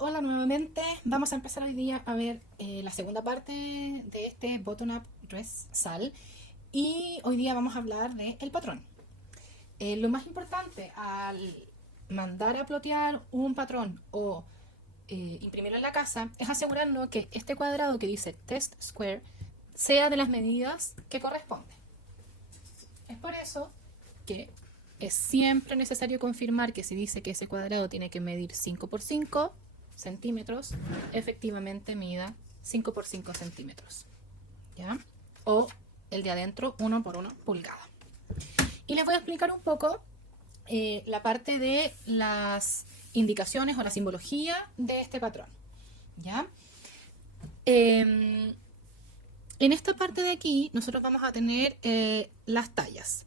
Hola nuevamente, vamos a empezar hoy día a ver la segunda parte de este Button-Up Dress Sal y hoy día vamos a hablar del patrón. Lo más importante al mandar a plotear un patrón o imprimirlo en la casa es asegurarnos que este cuadrado que dice Test Square sea de las medidas que corresponden. Es por eso que es siempre necesario confirmar que si dice que ese cuadrado tiene que medir 5 por 5 centímetros, efectivamente mida 5 por 5 centímetros. ¿Ya? O el de adentro 1 por 1 pulgada. Y les voy a explicar un poco la parte de las indicaciones o la simbología de este patrón. ¿Ya? En esta parte de aquí nosotros vamos a tener las tallas.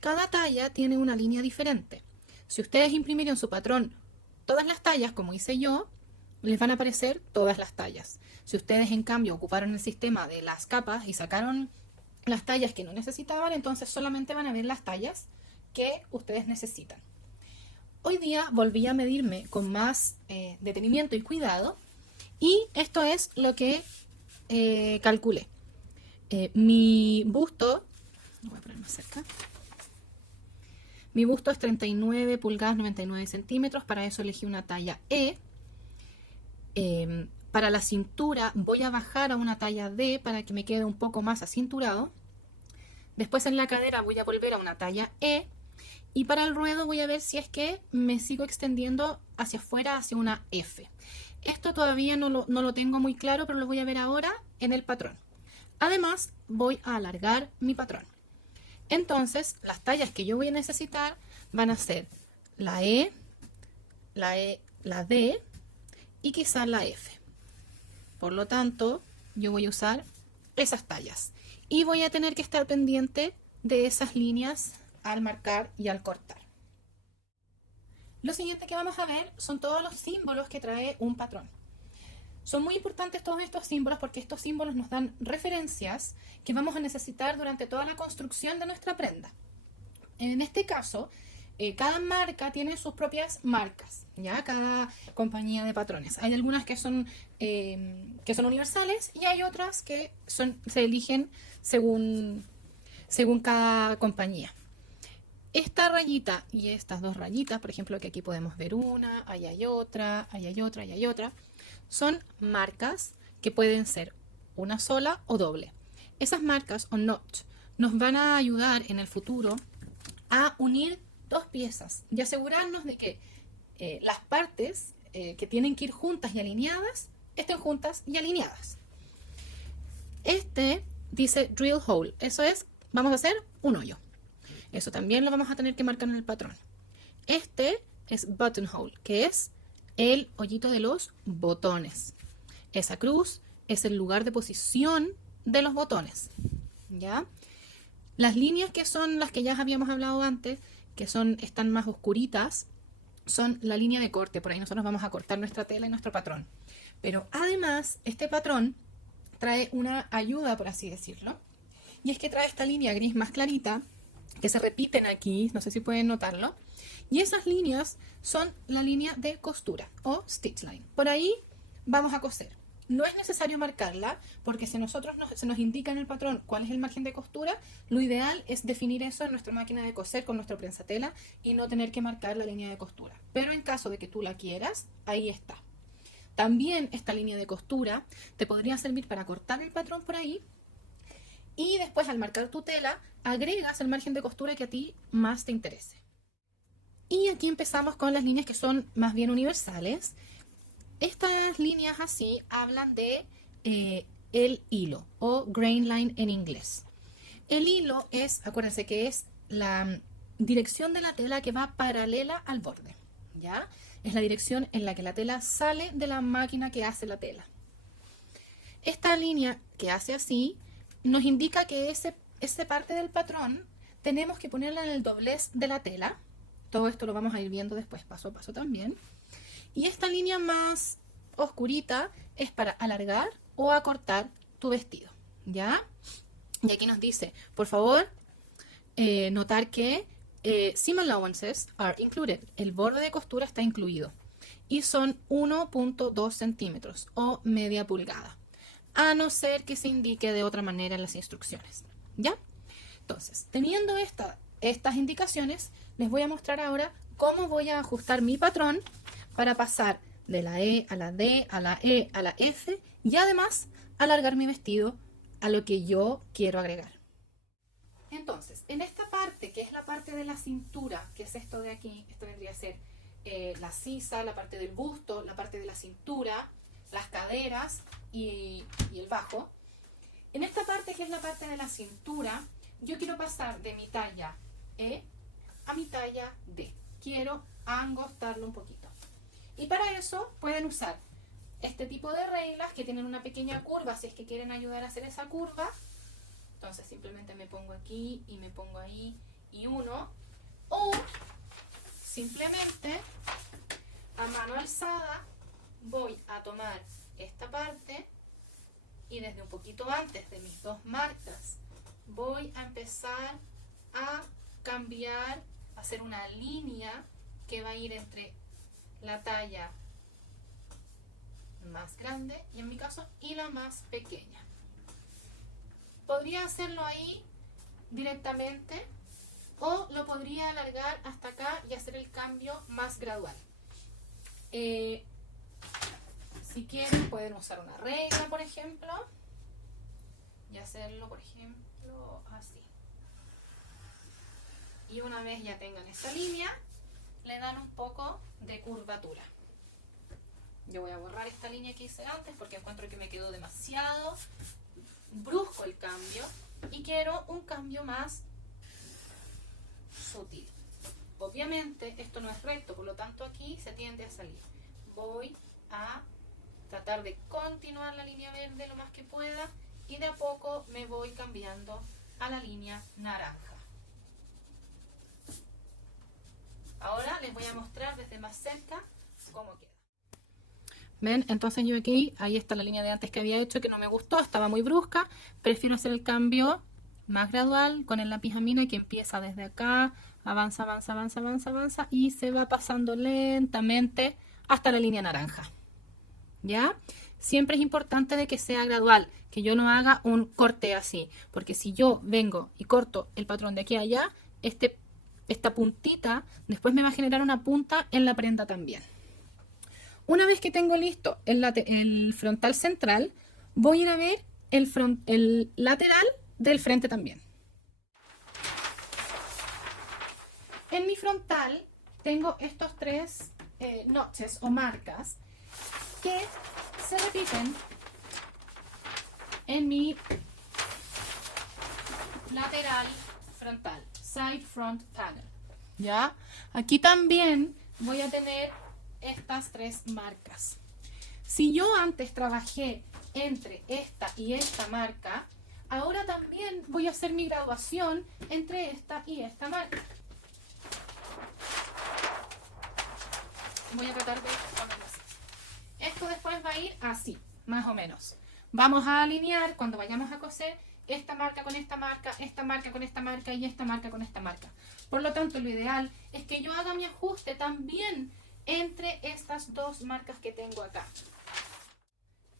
Cada talla tiene una línea diferente. Si ustedes imprimieron su patrón todas las tallas, como hice yo, les van a aparecer todas las tallas. Si ustedes en cambio ocuparon el sistema de las capas y sacaron las tallas que no necesitaban, entonces solamente van a ver las tallas que ustedes necesitan. Hoy día volví a medirme con más detenimiento y cuidado y esto es lo que calculé. Mi busto, lo voy a poner más cerca. Mi busto es 39 pulgadas 99 centímetros, para eso elegí una talla E. Para la cintura voy a bajar a una talla D para que me quede un poco más acinturado. Después en la cadera voy a volver a una talla E. Y para el ruedo voy a ver si es que me sigo extendiendo hacia afuera, hacia una F. Esto todavía no lo tengo muy claro, pero lo voy a ver ahora en el patrón. Además, voy a alargar mi patrón. Entonces, las tallas que yo voy a necesitar van a ser la E, la D y quizás la F. Por lo tanto, yo voy a usar esas tallas. Y voy a tener que estar pendiente de esas líneas al marcar y al cortar. Lo siguiente que vamos a ver son todos los símbolos que trae un patrón. Son muy importantes todos estos símbolos porque estos símbolos nos dan referencias que vamos a necesitar durante toda la construcción de nuestra prenda. En este caso, cada marca tiene sus propias marcas, ¿ya? Cada compañía de patrones. Hay algunas que son universales y hay otras que se eligen según cada compañía. Esta rayita y estas dos rayitas, por ejemplo, que aquí podemos ver una, ahí hay otra, ahí hay otra, ahí hay otra, son marcas que pueden ser una sola o doble. Esas marcas o notch nos van a ayudar en el futuro a unir dos piezas y asegurarnos de que las partes que tienen que ir juntas y alineadas estén juntas y alineadas. Este dice drill hole, eso es, vamos a hacer un hoyo. Eso también lo vamos a tener que marcar en el patrón. Este es buttonhole, que es el hoyito de los botones. Esa cruz es el lugar de posición de los botones. ¿Ya? Las líneas que son las que ya habíamos hablado antes, que están más oscuritas, son la línea de corte. Por ahí nosotros vamos a cortar nuestra tela y nuestro patrón. Pero además, este patrón trae una ayuda, por así decirlo. Y es que trae esta línea gris más clarita, que se repiten aquí, no sé si pueden notarlo. Y esas líneas son la línea de costura o stitch line. Por ahí vamos a coser. No es necesario marcarla porque si nosotros se nos indica en el patrón cuál es el margen de costura, lo ideal es definir eso en nuestra máquina de coser con nuestro prensatela y no tener que marcar la línea de costura. Pero en caso de que tú la quieras, ahí está. También esta línea de costura te podría servir para cortar el patrón por ahí y después al marcar tu tela agregas el margen de costura que a ti más te interese. Y aquí empezamos con las líneas que son más bien universales. Estas líneas así hablan de el hilo o grain line en inglés. El hilo es, acuérdense que es la dirección de la tela que va paralela al borde, ¿ya? Es la dirección en la que la tela sale de la máquina que hace la tela. Esta línea que hace así nos indica que esa parte del patrón tenemos que ponerla en el doblez de la tela. Todo esto lo vamos a ir viendo después paso a paso también. Y esta línea más oscurita es para alargar o acortar tu vestido, ¿ya? Y aquí nos dice, por favor, notar que seam allowances are included. El borde de costura está incluido. y son 1.2 centímetros o media pulgada, a no ser que se indique de otra manera en las instrucciones, ¿ya? Entonces, teniendo estas indicaciones, les voy a mostrar ahora cómo voy a ajustar mi patrón para pasar de la E a la D, a la E, a la F y además alargar mi vestido a lo que yo quiero agregar. Entonces, en esta parte, que es la parte de la cintura, que es esto de aquí, esto vendría a ser la sisa, la parte del busto, la parte de la cintura, las caderas y el bajo. En esta parte, que es la parte de la cintura, yo quiero pasar de mi talla E a mi talla D. Quiero angostarlo un poquito. Y para eso pueden usar este tipo de reglas que tienen una pequeña curva, si es que quieren ayudar a hacer esa curva. Entonces simplemente me pongo aquí y me pongo ahí y uno. O simplemente a mano alzada voy a tomar esta parte y desde un poquito antes de mis dos marcas voy a empezar a cambiar, a hacer una línea que va a ir entre la talla más grande y en mi caso y la más pequeña. Podría hacerlo ahí directamente o lo podría alargar hasta acá y hacer el cambio más gradual. Si quieren pueden usar una regla, por ejemplo, y hacerlo, por ejemplo, así. Y una vez ya tengan esta línea, le dan un poco de curvatura. Yo voy a borrar esta línea que hice antes porque encuentro que me quedó demasiado brusco el cambio y quiero un cambio más sutil. Obviamente esto no es recto, por lo tanto aquí se tiende a salir. Voy a tratar de continuar la línea verde lo más que pueda y de a poco me voy cambiando a la línea naranja. Ahora les voy a mostrar desde más cerca cómo queda. ¿Ven? Entonces yo aquí, ahí está la línea de antes que había hecho que no me gustó, estaba muy brusca. Prefiero hacer el cambio más gradual con el lápiz a mina que empieza desde acá, avanza, avanza, avanza, avanza, avanza y se va pasando lentamente hasta la línea naranja. ¿Ya? Siempre es importante de que sea gradual, que yo no haga un corte así, porque si yo vengo y corto el patrón de aquí a allá, esta puntita después me va a generar una punta en la prenda también. Una vez que tengo listo el frontal central, voy a ir a ver el lateral del frente también. En mi frontal tengo estos tres notches o marcas que se repiten en mi lateral frontal, side front panel. ¿Ya? Aquí también voy a tener estas tres marcas. Si yo antes trabajé entre esta y esta marca, ahora también voy a hacer mi graduación entre esta y esta marca. Voy a tratar de ponerlo así. Esto después va a ir así, más o menos. Vamos a alinear cuando vayamos a coser esta marca con esta marca, esta marca con esta marca y esta marca con esta marca. Por lo tanto, lo ideal es que yo haga mi ajuste también entre estas dos marcas que tengo acá.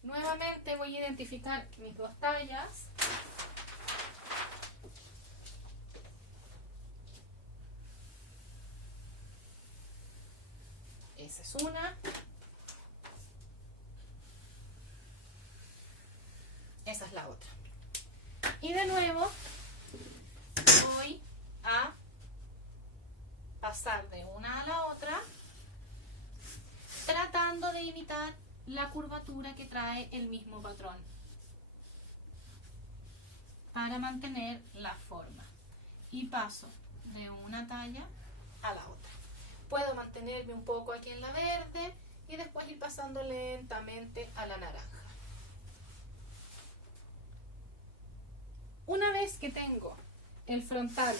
Nuevamente voy a identificar mis dos tallas. Esa es una. Esa es la otra. Y de nuevo voy a pasar de una a la otra, tratando de imitar la curvatura que trae el mismo patrón para mantener la forma. Y paso de una talla a la otra. Puedo mantenerme un poco aquí en la verde y después ir pasando lentamente a la naranja. Una vez que tengo el frontal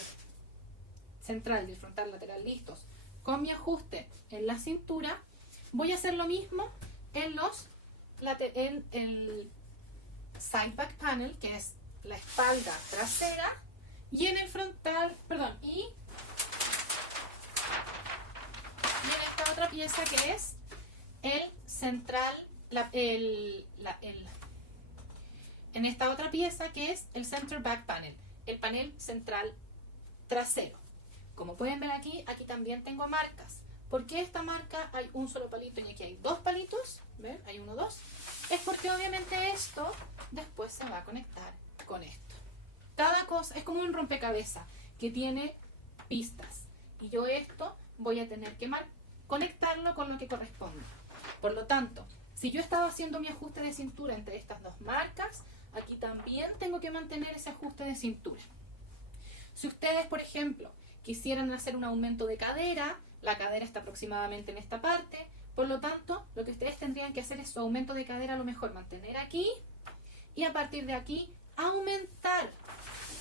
central y el frontal lateral listos con mi ajuste en la cintura, voy a hacer lo mismo en el side back panel, que es la espalda trasera, y en el frontal, perdón, y en esta otra pieza que es el central, en esta otra pieza que es el center back panel, el panel central trasero. Como pueden ver aquí, aquí también tengo marcas. ¿Por qué esta marca hay un solo palito y aquí hay dos palitos? ¿Ven? Hay uno, dos. Es porque obviamente esto después se va a conectar con esto. Cada cosa es como un rompecabezas que tiene pistas. Y yo esto voy a tener que conectarlo con lo que corresponde. Por lo tanto, si yo estaba haciendo mi ajuste de cintura entre estas dos marcas, aquí también tengo que mantener ese ajuste de cintura. Si ustedes, por ejemplo, quisieran hacer un aumento de cadera, la cadera está aproximadamente en esta parte, por lo tanto, lo que ustedes tendrían que hacer es su aumento de cadera a lo mejor mantener aquí y a partir de aquí aumentar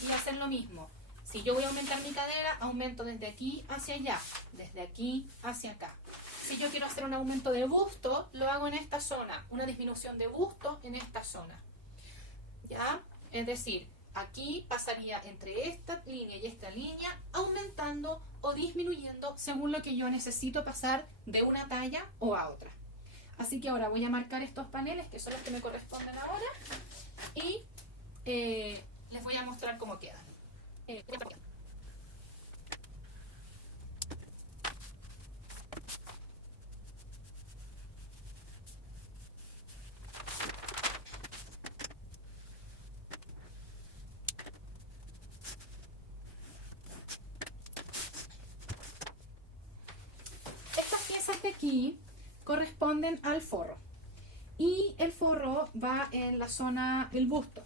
y hacer lo mismo. Si yo voy a aumentar mi cadera, aumento desde aquí hacia allá, desde aquí hacia acá. Si yo quiero hacer un aumento de busto, lo hago en esta zona, una disminución de busto en esta zona. ¿Ya? Es decir, aquí pasaría entre esta línea y esta línea, aumentando o disminuyendo según lo que yo necesito pasar de una talla o a otra. Así que ahora voy a marcar estos paneles, que son los que me corresponden ahora, y les voy a mostrar cómo quedan. Estas piezas de aquí corresponden al forro y el forro va en la zona del busto.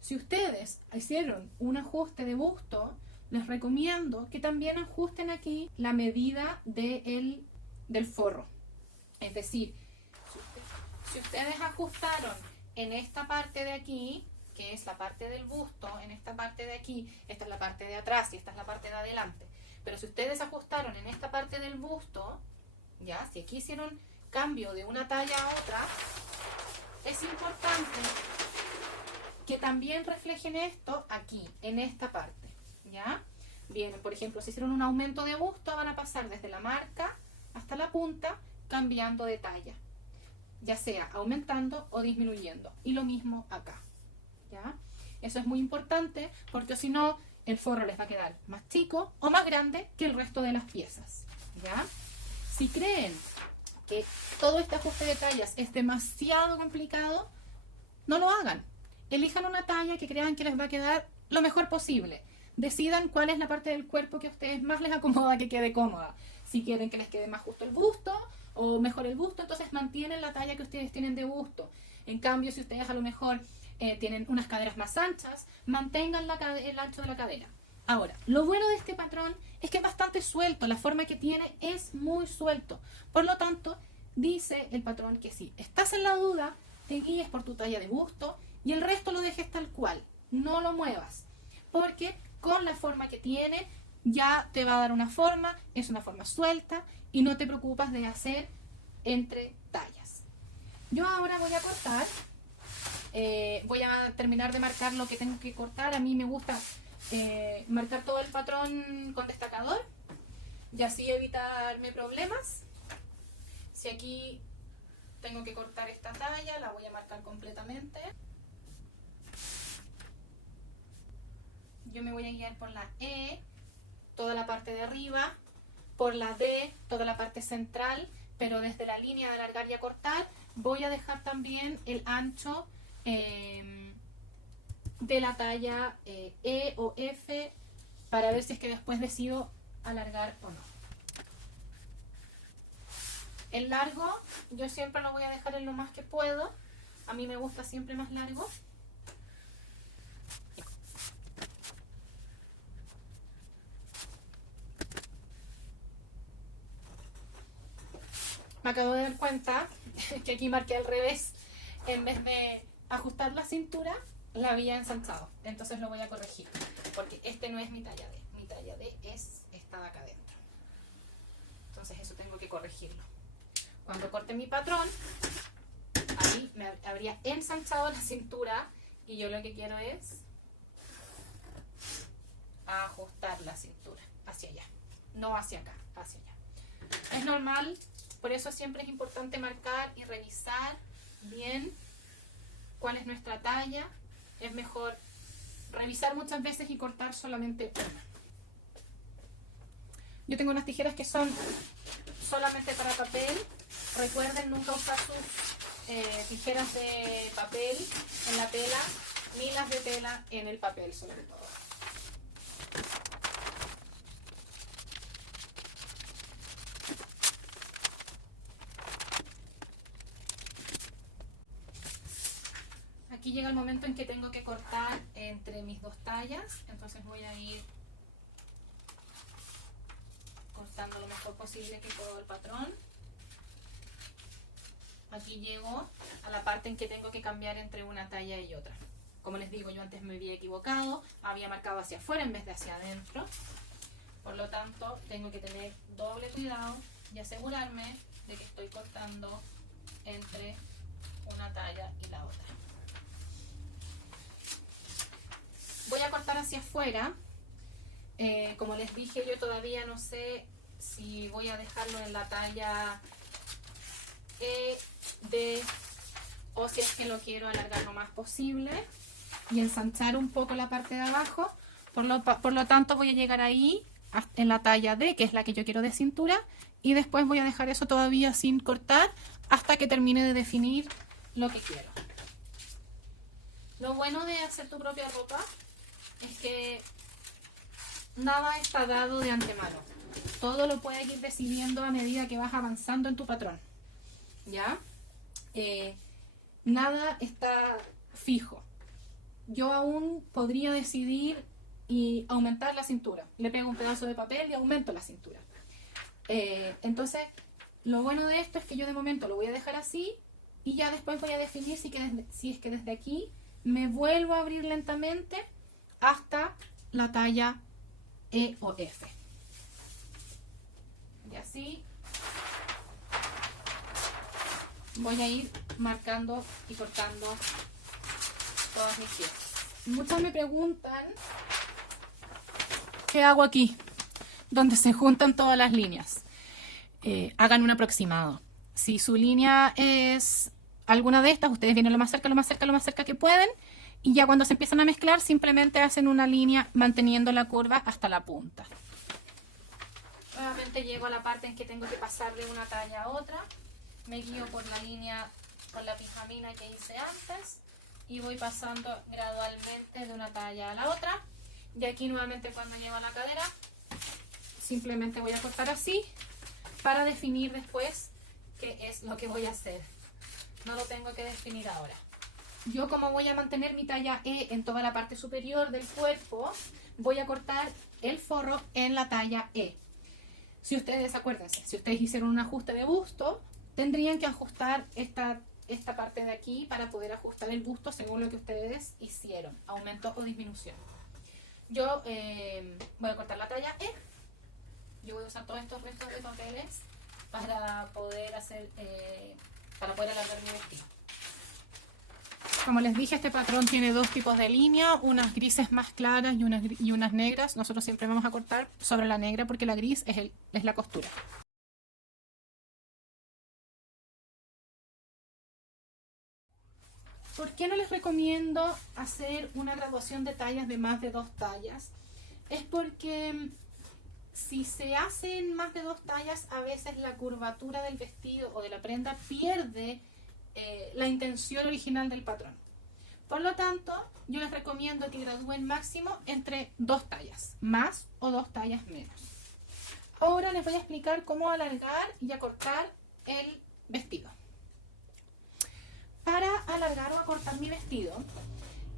Si ustedes hicieron un ajuste de busto, les recomiendo que también ajusten aquí la medida del forro. Es decir, si ustedes ajustaron en esta parte de aquí, que es la parte del busto, en esta parte de aquí, esta es la parte de atrás y esta es la parte de adelante. Pero si ustedes ajustaron en esta parte del busto, ya, si aquí hicieron cambio de una talla a otra, es importante que también reflejen esto aquí, en esta parte, ¿ya? Bien, por ejemplo, si hicieron un aumento de busto, van a pasar desde la marca hasta la punta, cambiando de talla, ya sea aumentando o disminuyendo. Y lo mismo acá, ¿ya? Eso es muy importante porque si no, el forro les va a quedar más chico o más grande que el resto de las piezas, ¿ya? Si creen que todo este ajuste de tallas es demasiado complicado, no lo hagan. Elijan una talla que crean que les va a quedar lo mejor posible. Decidan cuál es la parte del cuerpo que a ustedes más les acomoda que quede cómoda. Si quieren que les quede más justo el busto o mejor el busto, entonces mantienen la talla que ustedes tienen de busto. En cambio, si ustedes a lo mejor tienen unas caderas más anchas, mantengan el ancho de la cadera. Ahora, lo bueno de este patrón es que es bastante suelto. La forma que tiene es muy suelto. Por lo tanto, dice el patrón que si estás en la duda, te guíes por tu talla de busto y el resto lo dejes tal cual, no lo muevas, porque con la forma que tiene ya te va a dar una forma, es una forma suelta y no te preocupas de hacer entre tallas. Yo ahora voy a cortar, voy a terminar de marcar lo que tengo que cortar. A mí me gusta marcar todo el patrón con destacador y así evitarme problemas. Si aquí tengo que cortar esta talla, la voy a marcar completamente. Yo me voy a guiar por la E, toda la parte de arriba, por la D, toda la parte central, pero desde la línea de alargar y acortar voy a dejar también el ancho de la talla E o F para ver si es que después decido alargar o no. El largo yo siempre lo voy a dejar en lo más que puedo. A mí me gusta siempre más largo. Me acabo de dar cuenta que aquí marqué al revés. En vez de ajustar la cintura, la había ensanchado. Entonces lo voy a corregir. Porque este no es mi talla D. Mi talla D es esta de acá adentro. Entonces eso tengo que corregirlo. Cuando corte mi patrón, ahí me habría ensanchado la cintura. Y yo lo que quiero es ajustar la cintura hacia allá. No hacia acá, hacia allá. Es normal Por eso siempre es importante marcar y revisar bien cuál es nuestra talla. Es mejor revisar muchas veces y cortar solamente una. Yo tengo unas tijeras que son solamente para papel. Recuerden nunca usar sus tijeras de papel en la tela, ni las de tela en el papel sobre todo. Aquí llega el momento en que tengo que cortar entre mis dos tallas, entonces voy a ir cortando lo mejor posible que puedo el patrón. Aquí llego a la parte en que tengo que cambiar entre una talla y otra. Como les digo, yo antes me había equivocado, había marcado hacia afuera en vez de hacia adentro. Por lo tanto, tengo que tener doble cuidado y asegurarme de que estoy cortando entre una talla y la otra. Voy a cortar hacia afuera. Como les dije, yo todavía no sé si voy a dejarlo en la talla E, D, o si es que lo quiero alargar lo más posible y ensanchar un poco la parte de abajo. Por lo tanto, voy a llegar ahí en la talla D, que es la que yo quiero de cintura, y después voy a dejar eso todavía sin cortar hasta que termine de definir lo que quiero. Lo bueno de hacer tu propia ropa es que nada está dado de antemano. Todo lo puedes ir decidiendo a medida que vas avanzando en tu patrón. ¿Ya? Nada está fijo. Yo aún podría decidir y aumentar la cintura. Le pego un pedazo de papel y aumento la cintura. Entonces, lo bueno de esto es que yo de momento lo voy a dejar así y ya después voy a definir si es que desde aquí me vuelvo a abrir lentamente hasta la talla E o F. Y así voy a ir marcando y cortando todas mis piezas. Muchos me preguntan ¿qué hago aquí? Donde se juntan todas las líneas. Hagan un aproximado. Si su línea es alguna de estas, ustedes vienen lo más cerca, lo más cerca, lo más cerca que pueden. Y ya cuando se empiezan a mezclar, simplemente hacen una línea manteniendo la curva hasta la punta. Nuevamente llego a la parte en que tengo que pasar de una talla a otra. Me guío por la línea, con la pijamina que hice antes. Y voy pasando gradualmente de una talla a la otra. Y aquí nuevamente cuando llego a la cadera, simplemente voy a cortar así para definir después qué es lo que voy a hacer. No lo tengo que definir ahora. Yo, como voy a mantener mi talla E en toda la parte superior del cuerpo, voy a cortar el forro en la talla E. Si ustedes, acuérdense, si ustedes hicieron un ajuste de busto, tendrían que ajustar esta parte de aquí para poder ajustar el busto según lo que ustedes hicieron, aumento o disminución. Yo voy a cortar la talla E. Yo voy a usar todos estos restos de papeles para poder alargar mi vestido. Como les dije, este patrón tiene dos tipos de línea, unas grises más claras y unas negras. Nosotros siempre vamos a cortar sobre la negra porque la gris es la costura. ¿Por qué no les recomiendo hacer una graduación de tallas de más de 2 tallas? Es porque si se hacen más de 2 tallas, a veces la curvatura del vestido o de la prenda pierde la intención original del patrón. Por lo tanto, yo les recomiendo que gradúen máximo entre 2 tallas, más o 2 tallas menos. Ahora les voy a explicar cómo alargar y acortar el vestido. Para alargar o acortar mi vestido,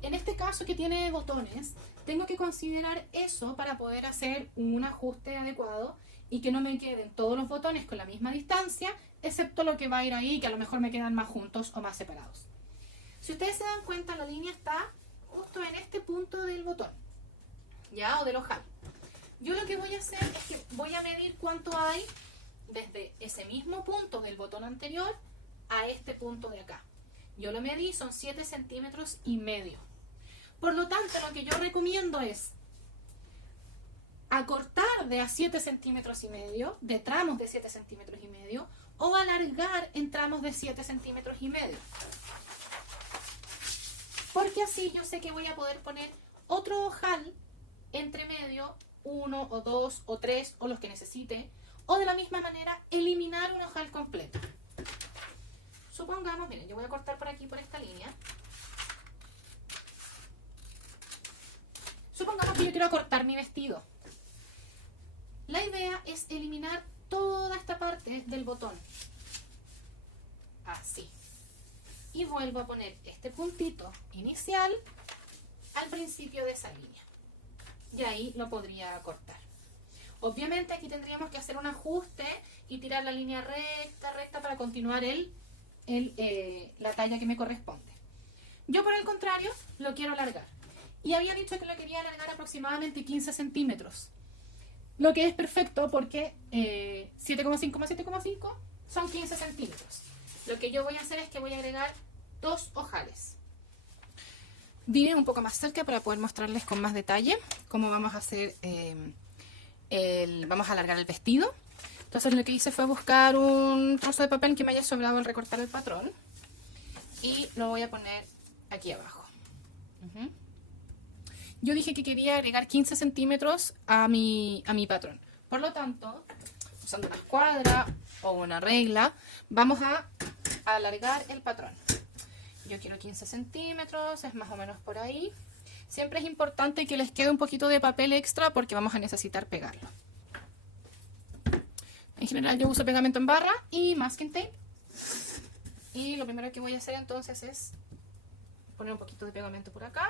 en este caso que tiene botones, tengo que considerar eso para poder hacer un ajuste adecuado y que no me queden todos los botones con la misma distancia, excepto lo que va a ir ahí, que a lo mejor me quedan más juntos o más separados. Si ustedes se dan cuenta, la línea está justo en este punto del botón, ¿ya? O del ojal. Yo lo que voy a hacer es que voy a medir cuánto hay desde ese mismo punto del botón anterior a este punto de acá. Yo lo medí, son 7,5 centímetros. Por lo tanto, lo que yo recomiendo es a cortar de a 7 centímetros y medio, de tramos de 7 centímetros y medio, o alargar en tramos de 7 centímetros y medio. Porque así yo sé que voy a poder poner otro ojal entre medio, 1 o 2 o 3 o los que necesite, o de la misma manera eliminar un ojal completo. Supongamos, miren, yo voy a cortar por aquí, por esta línea. Supongamos que yo quiero cortar mi vestido. La idea es eliminar toda esta parte del botón. Así. Y vuelvo a poner este puntito inicial al principio de esa línea. Y ahí lo podría cortar. Obviamente aquí tendríamos que hacer un ajuste y tirar la línea recta para continuar la talla que me corresponde. Yo por el contrario lo quiero alargar. Y había dicho que lo quería alargar aproximadamente 15 centímetros. Lo que es perfecto porque 7,5 más 7,5 son 15 centímetros. Lo que yo voy a hacer es que voy a agregar 2 ojales. Vine un poco más cerca para poder mostrarles con más detalle cómo vamos a hacer, vamos a alargar el vestido. Entonces lo que hice fue buscar un trozo de papel que me haya sobrado al recortar el patrón. Y lo voy a poner aquí abajo. Yo dije que quería agregar 15 centímetros a mi patrón. Por lo tanto, usando una escuadra o una regla, vamos a alargar el patrón. Yo quiero 15 centímetros, es más o menos por ahí. Siempre es importante que les quede un poquito de papel extra porque vamos a necesitar pegarlo. En general yo uso pegamento en barra y masking tape. Y lo primero que voy a hacer entonces es poner un poquito de pegamento por acá.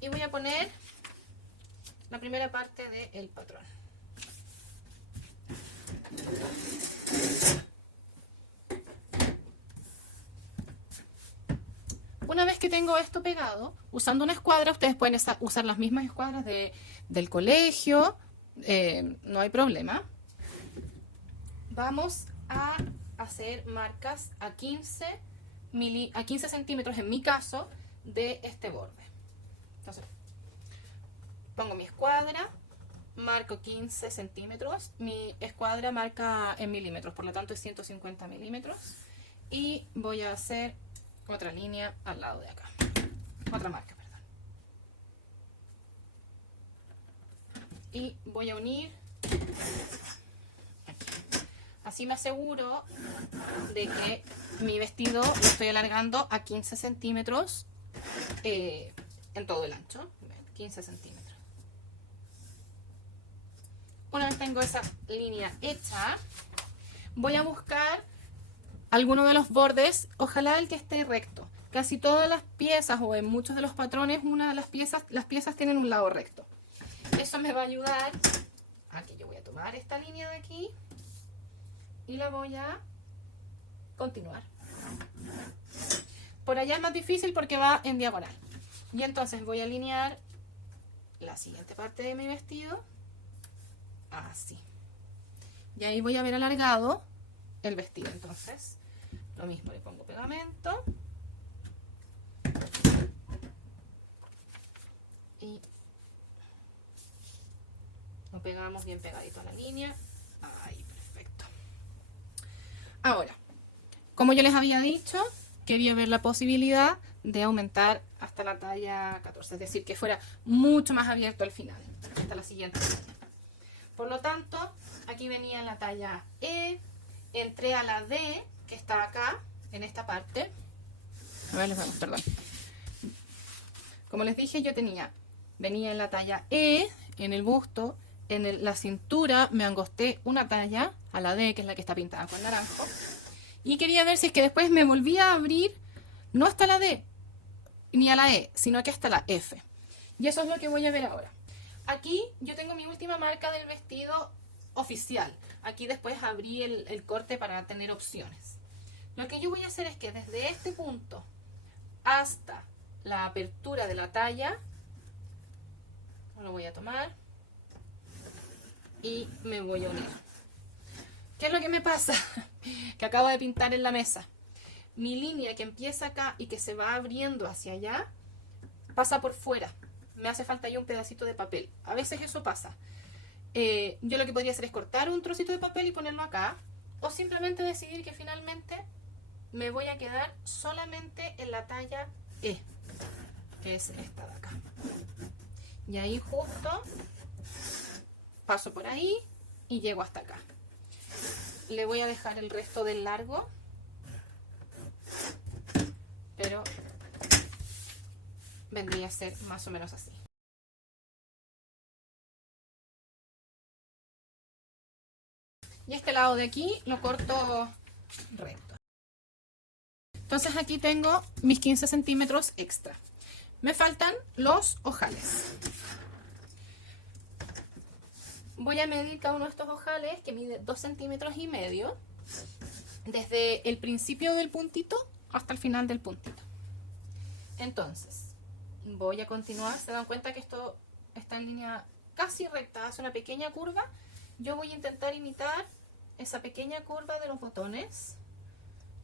Y voy a poner la primera parte del patrón. Una vez que tengo esto pegado, usando una escuadra, ustedes pueden usar las mismas escuadras del colegio, no hay problema. Vamos a hacer marcas a 15 centímetros, en mi caso, de este borde. Entonces, pongo mi escuadra, marco 15 centímetros, mi escuadra marca en milímetros, por lo tanto es 150 milímetros. Y voy a hacer otra línea al lado de acá, otra marca, perdón. Y voy a unir aquí. Así me aseguro de que mi vestido lo estoy alargando a 15 centímetros en todo el ancho, 15 centímetros. Una vez tengo esa línea hecha, voy a buscar alguno de los bordes, ojalá el que esté recto. Casi todas las piezas o en muchos de los patrones, las piezas tienen un lado recto. Eso me va a ayudar. Aquí yo voy a tomar esta línea de aquí y la voy a continuar. Por allá es más difícil porque va en diagonal. Y entonces voy a alinear la siguiente parte de mi vestido así. Y ahí voy a haber alargado el vestido. Entonces, lo mismo, le pongo pegamento. Y lo pegamos bien pegadito a la línea. Ahí, perfecto. Ahora, como yo les había dicho, quería ver la posibilidad de aumentar hasta la talla 14, es decir, que fuera mucho más abierto al final, hasta la siguiente talla. Por lo tanto, aquí venía en la talla E, entré a la D, que está acá, en esta parte. A ver, perdón. Como les dije, venía en la talla E, en el busto, la cintura me angosté una talla a la D, que es la que está pintada con naranjo. Y quería ver si es que después me volvía a abrir, no hasta la D, ni a la E, sino que hasta la F. Y eso es lo que voy a ver ahora. Aquí yo tengo mi última marca del vestido oficial. Aquí después abrí el corte para tener opciones. Lo que yo voy a hacer es que desde este punto hasta la apertura de la talla, lo voy a tomar y me voy a unir. ¿Qué es lo que me pasa? Que acabo de pintar en la mesa. Mi línea que empieza acá y que se va abriendo hacia allá, pasa por fuera me hace falta ya un pedacito de papel. A veces eso pasa. Yo lo que podría hacer es cortar un trocito de papel y ponerlo acá, o simplemente decidir que finalmente me voy a quedar solamente en la talla E, que es esta de acá. Y ahí justo paso por ahí y llego hasta acá. Le voy a dejar el resto del largo, pero vendría a ser más o menos así. Y este lado de aquí lo corto recto. Entonces aquí tengo mis 15 centímetros extra. Me faltan los ojales. Voy a medir cada uno de estos ojales, que mide 2,5 centímetros, desde el principio del puntito hasta el final del puntito. Entonces, voy a continuar. Se dan cuenta que esto está en línea casi recta, hace una pequeña curva. Yo voy a intentar imitar esa pequeña curva de los botones.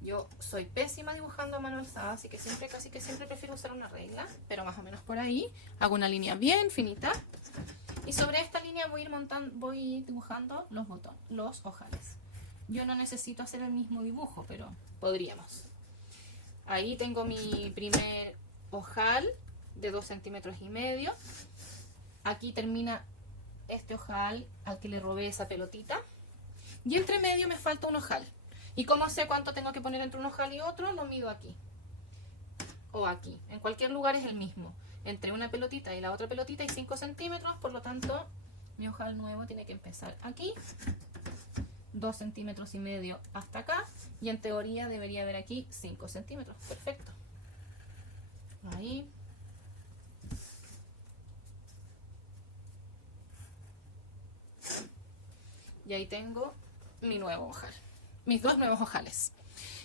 Yo soy pésima dibujando a mano alzada, así que casi siempre prefiero usar una regla, pero más o menos por ahí. Hago una línea bien finita. Y sobre esta línea voy dibujando los ojales. Yo no necesito hacer el mismo dibujo, pero podríamos. Ahí tengo mi primer ojal de 2,5 centímetros. Aquí termina este ojal al que le robé esa pelotita. Y entre medio me falta un ojal. ¿Y cómo sé cuánto tengo que poner entre un ojal y otro? Lo mido aquí. O aquí. En cualquier lugar es el mismo. Entre una pelotita y la otra pelotita hay 5 centímetros. Por lo tanto, mi ojal nuevo tiene que empezar aquí. 2,5 centímetros hasta acá. Y en teoría debería haber aquí 5 centímetros. Perfecto. Ahí. Y ahí tengo mi nuevo ojal. Mis dos nuevos ojales.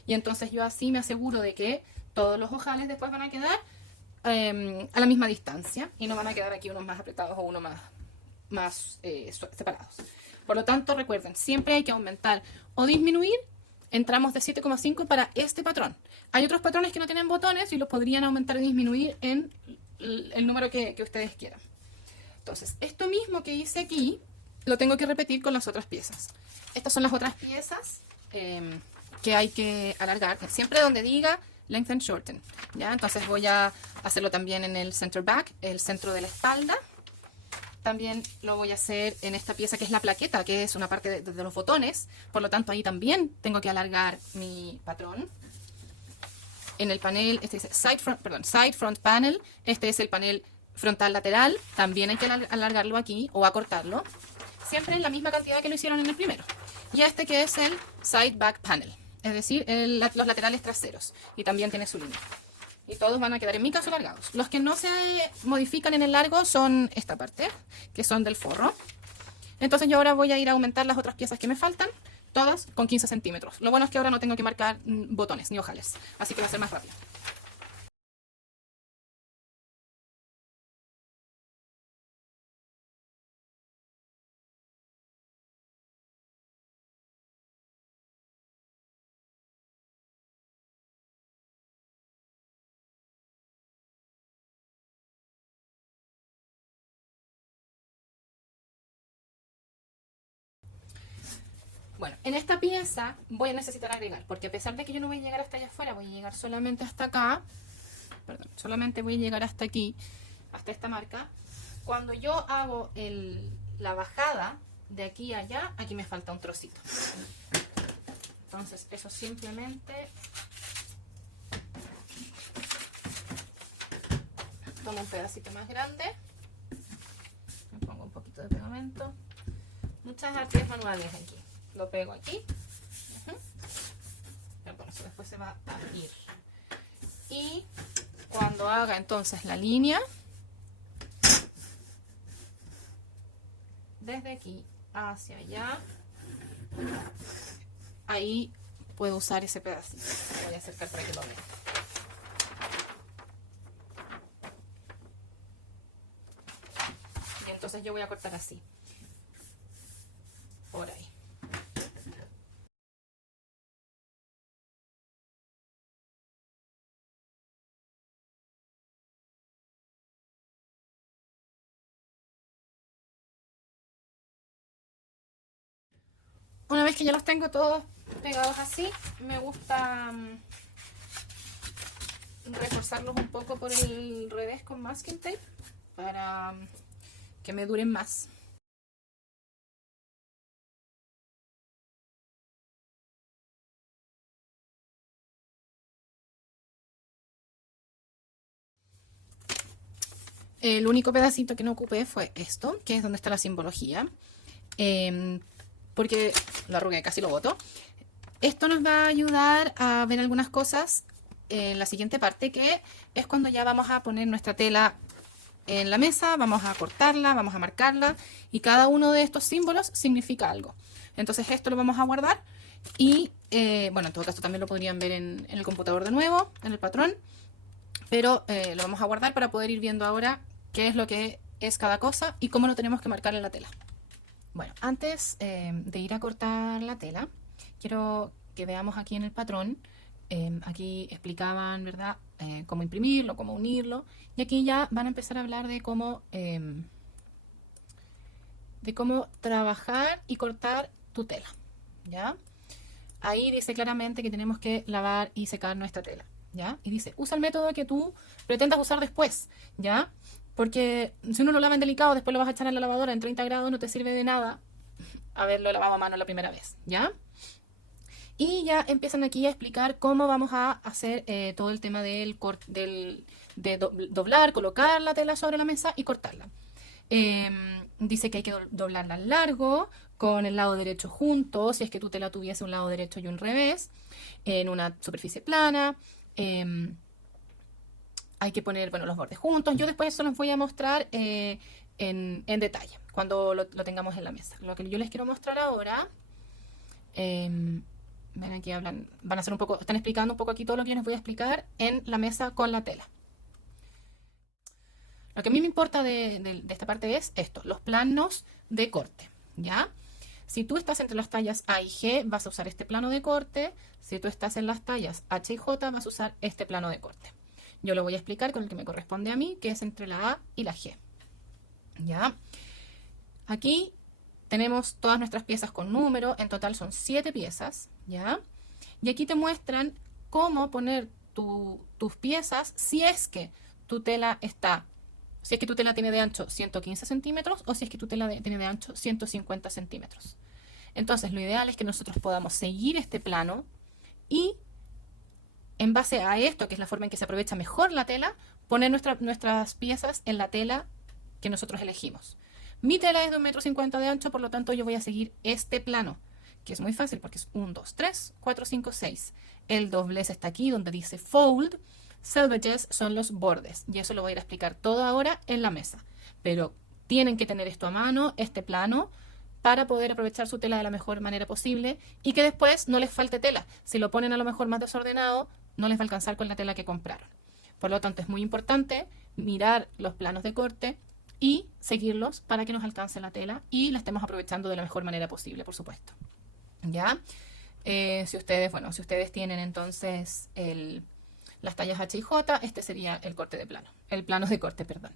Y entonces yo así me aseguro de que todos los ojales después van a quedar a la misma distancia y no van a quedar aquí unos más apretados o unos más separados. Por lo tanto, recuerden, siempre hay que aumentar o disminuir en tramos de 7,5 para este patrón. Hay otros patrones que no tienen botones y los podrían aumentar y disminuir en el número que ustedes quieran. Entonces, esto mismo que hice aquí lo tengo que repetir con las otras piezas. Estas son las otras piezas que hay que alargar, siempre donde diga lengthen, shorten, ¿ya? Entonces voy a hacerlo también en el center back, el centro de la espalda. También lo voy a hacer en esta pieza que es la plaqueta, que es una parte de los botones. Por lo tanto, ahí también tengo que alargar mi patrón. En el panel, este dice side front panel. Este es el panel frontal lateral. También hay que alargarlo aquí o acortarlo. Siempre en la misma cantidad que lo hicieron en el primero. Y este que es el side back panel, es decir, los laterales traseros. Y también tiene su línea. Y todos van a quedar en mi caso alargados. Los que no se modifican en el largo son esta parte, que son del forro. Entonces yo ahora voy a ir a aumentar las otras piezas que me faltan, todas con 15 centímetros. Lo bueno es que ahora no tengo que marcar botones ni ojales, así que va a ser más rápido. Bueno, en esta pieza voy a necesitar agregar, porque a pesar de que yo no voy a llegar hasta allá afuera, voy a llegar solamente hasta acá, perdón, solamente voy a llegar hasta aquí, hasta esta marca. Cuando yo hago la bajada de aquí a allá, aquí me falta un trocito. Entonces eso simplemente tomo un pedacito más grande, me pongo un poquito de pegamento, muchas artes manuales aquí. Lo pego aquí. Bueno, eso después se va a ir. Y cuando haga entonces la línea, desde aquí hacia allá, ahí puedo usar ese pedacito. Lo voy a acercar para que lo vean. Y entonces yo voy a cortar así. Por ahí. una vez que ya los tengo todos pegados así, me gusta reforzarlos un poco por el revés con masking tape para que me duren más. El único pedacito que no ocupé fue esto, que es donde está la simbología, porque lo arrugué, casi lo boto. Esto nos va a ayudar a ver algunas cosas en la siguiente parte, que es cuando ya vamos a poner nuestra tela en la mesa, vamos a cortarla, vamos a marcarla, y cada uno de estos símbolos significa algo. Entonces esto lo vamos a guardar y, bueno, en todo caso también lo podrían ver en el computador de nuevo, en el patrón, pero lo vamos a guardar para poder ir viendo ahora qué es lo que es cada cosa y cómo lo tenemos que marcar en la tela. Bueno, antes de ir a cortar la tela, quiero que veamos aquí en el patrón. Aquí explicaban, ¿verdad?, cómo imprimirlo, cómo unirlo, y aquí ya van a empezar a hablar de cómo trabajar y cortar tu tela, ¿ya? Ahí dice claramente que tenemos que lavar y secar nuestra tela, ¿ya? Y dice, usa el método que tú pretendas usar después, ¿ya? Porque si uno lo lava en delicado, después lo vas a echar en la lavadora en 30 grados, no te sirve de nada haberlo lavado a mano la primera vez, ¿ya? Y ya empiezan aquí a explicar cómo vamos a hacer todo el tema de doblar, colocar la tela sobre la mesa y cortarla. Dice que hay que doblarla al largo, con el lado derecho junto, si es que tu tela tuviese un lado derecho y un revés, en una superficie plana. Hay que poner, bueno, los bordes juntos. Yo después eso los voy a mostrar en detalle, cuando lo tengamos en la mesa. Lo que yo les quiero mostrar ahora, ven aquí van a hacer un poco, están explicando un poco aquí todo lo que yo les voy a explicar en la mesa con la tela. Lo que a mí me importa de esta parte es esto, los planos de corte, ¿ya? Si tú estás entre las tallas A y G, vas a usar este plano de corte. Si tú estás en las tallas H y J, vas a usar este plano de corte. Yo lo voy a explicar con el que me corresponde a mí, que es entre la A y la G. ¿Ya? Aquí tenemos todas nuestras piezas con número. En total son 7 piezas. ¿Ya? Y aquí te muestran cómo poner tus piezas si es que tu tela tiene de ancho 115 centímetros o si es que tu tela tiene de ancho 150 centímetros. Entonces lo ideal es que nosotros podamos seguir este plano y en base a esto, que es la forma en que se aprovecha mejor la tela, poner nuestras piezas en la tela que nosotros elegimos. Mi tela es de 1,50 m de ancho, por lo tanto yo voy a seguir este plano, que es muy fácil porque es 1, 2, 3, 4, 5, 6. El doblez está aquí donde dice fold. Selvages son los bordes, y eso lo voy a ir a explicar todo ahora en la mesa. Pero tienen que tener esto a mano, este plano, para poder aprovechar su tela de la mejor manera posible y que después no les falte tela. Si lo ponen a lo mejor más desordenado, no les va a alcanzar con la tela que compraron. Por lo tanto, es muy importante mirar los planos de corte y seguirlos para que nos alcance la tela y la estemos aprovechando de la mejor manera posible, por supuesto. ¿Ya? Si ustedes tienen entonces las tallas H y J, este sería el plano de corte, perdón.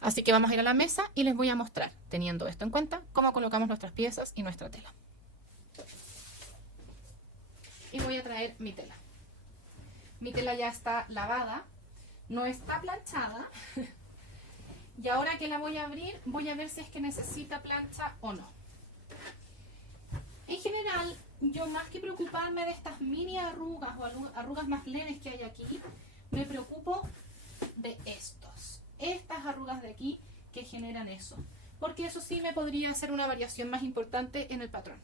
Así que vamos a ir a la mesa y les voy a mostrar, teniendo esto en cuenta, cómo colocamos nuestras piezas y nuestra tela. Y voy a traer mi tela. Mi tela ya está lavada, no está planchada. Y ahora que la voy a abrir, voy a ver si es que necesita plancha o no. En general, yo más que preocuparme de estas mini arrugas o arrugas más leves que hay aquí, me preocupo de estas arrugas de aquí que generan eso, porque eso sí me podría hacer una variación más importante en el patrón.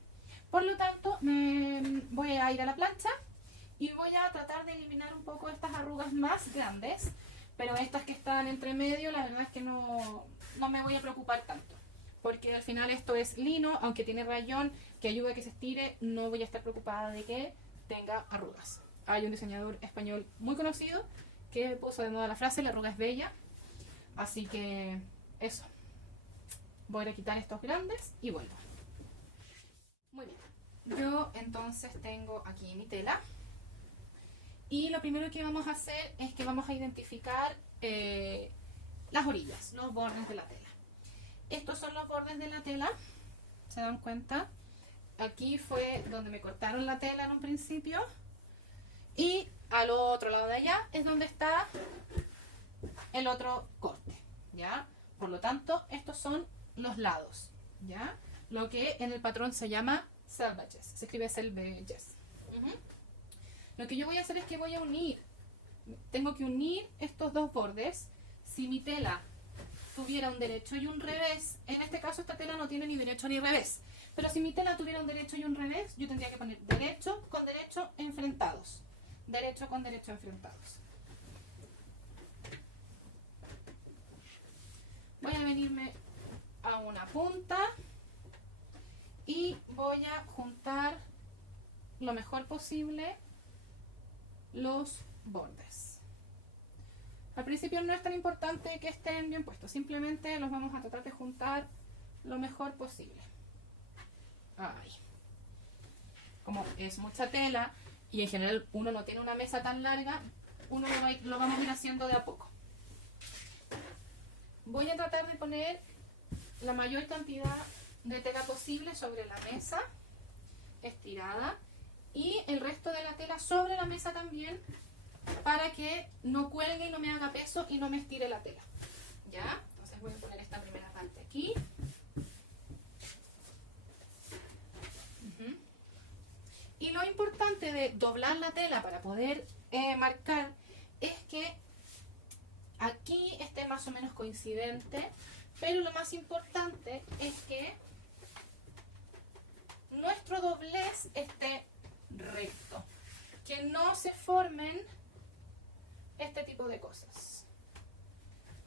Por lo tanto, voy a ir a la plancha y voy a tratar de eliminar un poco estas arrugas más grandes, pero estas que están entre medio, la verdad es que no me voy a preocupar tanto, porque al final esto es lino, aunque tiene rayón que ayuda a que se estire, no voy a estar preocupada de que tenga arrugas. Hay un diseñador español muy conocido que puso de moda la frase, la arruga es bella, así que eso. Voy a quitar estos grandes y vuelvo. Muy bien, yo entonces tengo aquí mi tela y lo primero que vamos a hacer es que vamos a identificar las orillas, los bordes de la tela. Estos son los bordes de la tela, ¿se dan cuenta? aquí fue donde me cortaron la tela en un principio. Y al otro lado de allá es donde está el otro corte, ¿ya? Por lo tanto, estos son los lados, ¿ya? Lo que en el patrón se llama selvages, se escribe selvages. Lo que yo voy a hacer es que voy a unir, tengo que unir estos dos bordes. Si mi tela tuviera un derecho y un revés, en este caso esta tela no tiene ni derecho ni revés, pero si mi tela tuviera un derecho y un revés, yo tendría que poner derecho con derecho enfrentados. Derecho con derecho enfrentados. Voy a venirme a una punta y voy a juntar lo mejor posible los bordes. Al principio no es tan importante que estén bien puestos, simplemente los vamos a tratar de juntar lo mejor posible. Ahí. Como es mucha tela y en general uno no tiene una mesa tan larga, uno lo vamos a ir haciendo de a poco. Voy a tratar de poner la mayor cantidad de tela posible sobre la mesa, estirada, y el resto de la tela sobre la mesa también, para que no cuelgue y no me haga peso y no me estire la tela. ¿Ya? Entonces voy a poner esta primera parte aquí. Y lo importante de doblar la tela para poder marcar es que aquí esté más o menos coincidente, pero lo más importante es que nuestro doblez esté recto, que no se formen este tipo de cosas.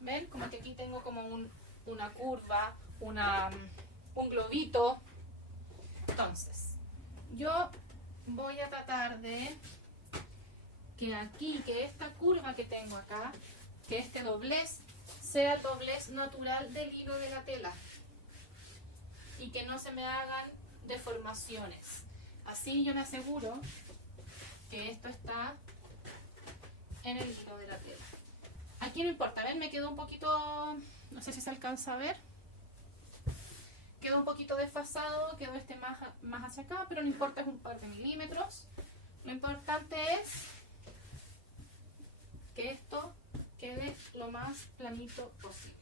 ¿Ven? Como que aquí tengo como una curva, un globito. Entonces, yo voy a tratar de que aquí, que esta curva que tengo acá, que este doblez sea el doblez natural del hilo de la tela y que no se me hagan deformaciones. Así yo me aseguro que esto está en el hilo de la tela. Aquí no importa, ¿ven? Me quedó un poquito, no sé si se alcanza a ver, quedó un poquito desfasado, quedó este más hacia acá, pero no importa, es un par de milímetros. Lo importante es que esto quede lo más planito posible.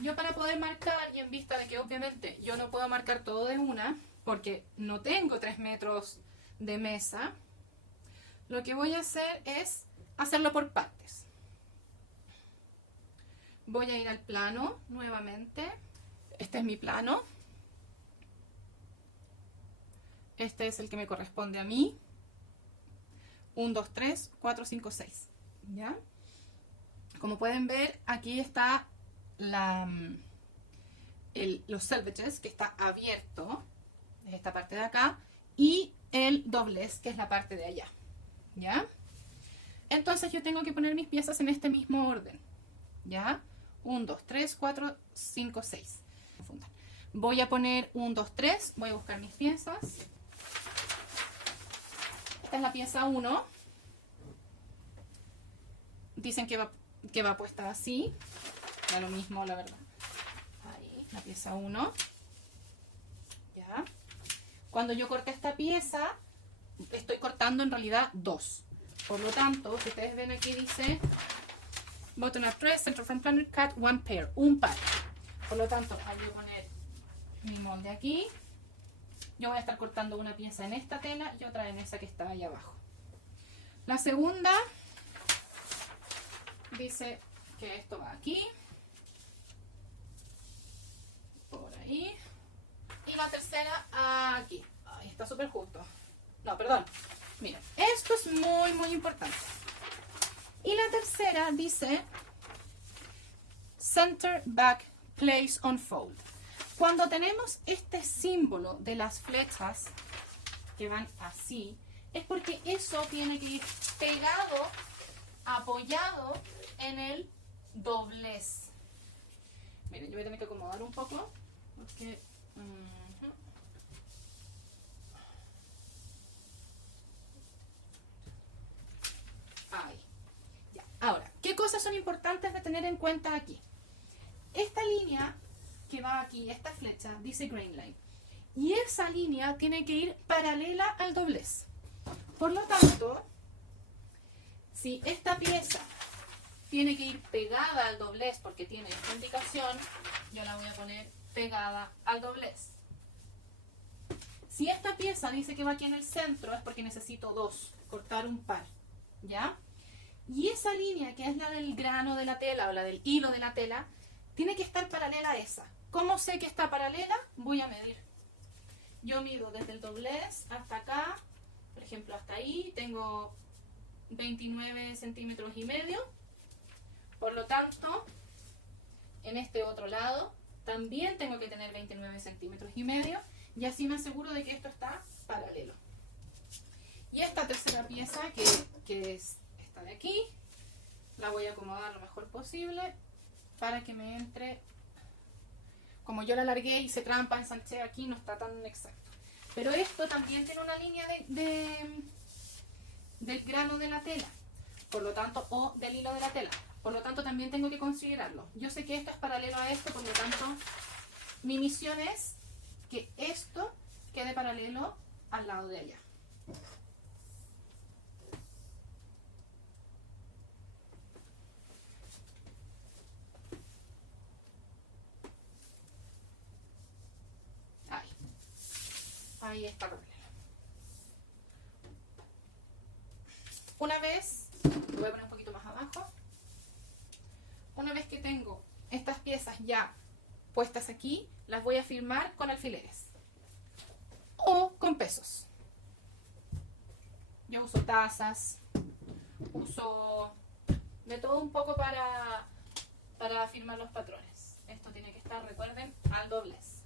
Yo, para poder marcar, y en vista de que obviamente yo no puedo marcar todo de una, porque no tengo 3 metros de mesa, lo que voy a hacer es hacerlo por partes. Voy a ir al plano nuevamente. Este es mi plano. Este es el que me corresponde a mí. 1, 2, 3, 4, 5, 6. ¿Ya? Como pueden ver, aquí está los selvages, que está abierto, es esta parte de acá, y el doblez, que es la parte de allá. ¿Ya? Entonces yo tengo que poner mis piezas en este mismo orden. ¿Ya? 1, 2, 3, 4, 5, 6. Voy a poner 1, 2, 3. Voy a buscar mis piezas. Esta es la pieza 1. Dicen que va puesta así. Da lo mismo, la verdad. Ahí, la pieza 1. ¿Ya? Cuando yo corté esta pieza, estoy cortando en realidad 2. Por lo tanto, si ustedes ven aquí dice button up dress, center from planner, cut, one pair, un par. Por lo tanto, al yo poner mi molde aquí, yo voy a estar cortando una pieza en esta tela y otra en esa que está ahí abajo. La segunda dice que esto va aquí, por ahí, y la tercera aquí. Ahí está súper justo. No, perdón. Miren, esto es muy, muy importante. Y la tercera dice center, back, place, unfold. Cuando tenemos este símbolo de las flechas que van así, es porque eso tiene que ir pegado, apoyado en el doblez. Miren, yo voy a tener que acomodar un poco porque ahí. Ya. Ahora, ¿qué cosas son importantes de tener en cuenta aquí? Esta línea que va aquí, esta flecha, dice grain line. Y esa línea tiene que ir paralela al doblez. Por lo tanto, si esta pieza tiene que ir pegada al doblez porque tiene esta indicación, yo la voy a poner pegada al doblez. Si esta pieza dice que va aquí en el centro, es porque necesito dos, cortar un par, ¿ya? Y esa línea, que es la del grano de la tela o la del hilo de la tela, tiene que estar paralela a esa. ¿Cómo sé que está paralela? Voy a medir. Yo mido desde el doblez hasta acá, por ejemplo, hasta ahí, tengo 29 centímetros y medio. Por lo tanto, en este otro lado también tengo que tener 29 centímetros y medio. Y así me aseguro de que esto está paralelo. Y esta tercera pieza, que es esta de aquí, la voy a acomodar lo mejor posible para que me entre. Como yo la alargué, hice trampa, ensanché aquí, no está tan exacto. Pero esto también tiene una línea del grano de la tela, por lo tanto, o del hilo de la tela. Por lo tanto, también tengo que considerarlo. Yo sé que esto es paralelo a esto, por lo tanto, mi misión es que esto quede paralelo al lado de allá. Ahí está paralelo. Una vez, lo voy a poner un poquito más abajo. Una vez que tengo estas piezas ya puestas aquí, las voy a firmar con alfileres o con pesos. Yo uso tazas, uso de todo un poco para firmar los patrones. Esto tiene que estar, recuerden, al doblez.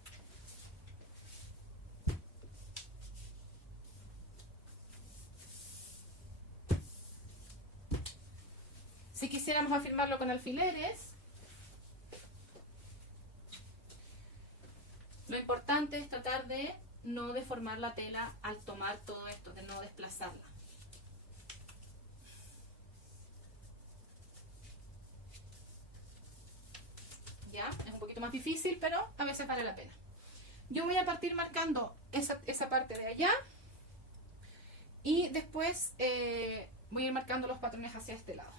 Si quisiéramos afirmarlo con alfileres, lo importante es tratar de no deformar la tela al tomar todo esto, de no desplazarla. Ya, es un poquito más difícil, pero a veces vale la pena. Yo voy a partir marcando esa parte de allá y después voy a ir marcando los patrones hacia este lado.